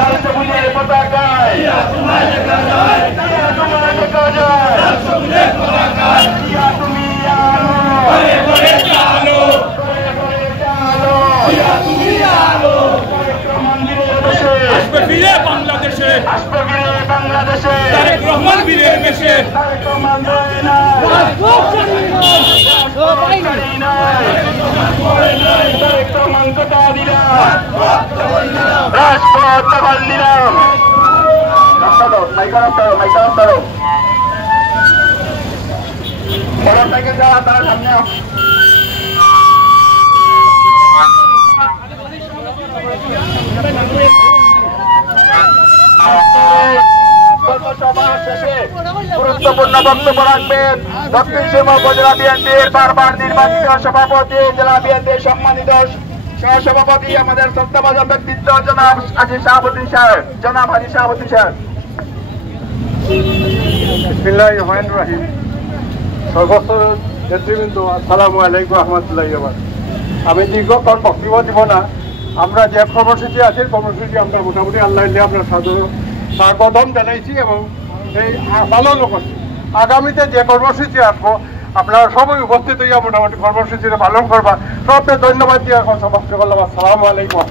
লাল সবুজের পতাকায় তোমায় দেখা যায় তুমি আলো আসবে ফিরে বাংলাদেশে তারেক রহমান বীরের বেশে রাজপথ দখল নিলাম মোটরসাইকেল যাওয়া তারা সামনে সভা শেষে গুরুত্বপূর্ণ বক্তব্য রাখবেন দক্ষিণ সীমা উপজেলা বিএনপির বারবার নির্বাচিত সভাপতি জেলা বিএনপির সম্মানিত সহসভাপতি আমাদের শ্রদ্ধাভাজন ব্যক্তিত্ব জনাব হাজী শাহাবুদ্দিন সাহেব। বিসমিল্লাহির রহমানির রহিম। সর্বস্ত নেতৃবৃন্দ, আসসালামু আলাইকুম রহমতুল্লাহি ওয়া বারাকাতুহু। আমি দীর্ঘক্ষণ বক্তব্য দিব না। আমরা যে কর্মসূচি আছে কর্মসূচি আমরা মোটামুটি আল্লাহ আমরা স্বাগতম জানাইছি এবং এই পালনও করছি। আগামীতে যে কর্মসূচি আসবো আপনারা সবাই উপস্থিত হইয়া মোটামুটি কর্মসূচিটা পালন করবা। সবকে ধন্যবাদ দিয়ে এখন সমাপ্ত করলাম। আসসালামু আলাইকুম।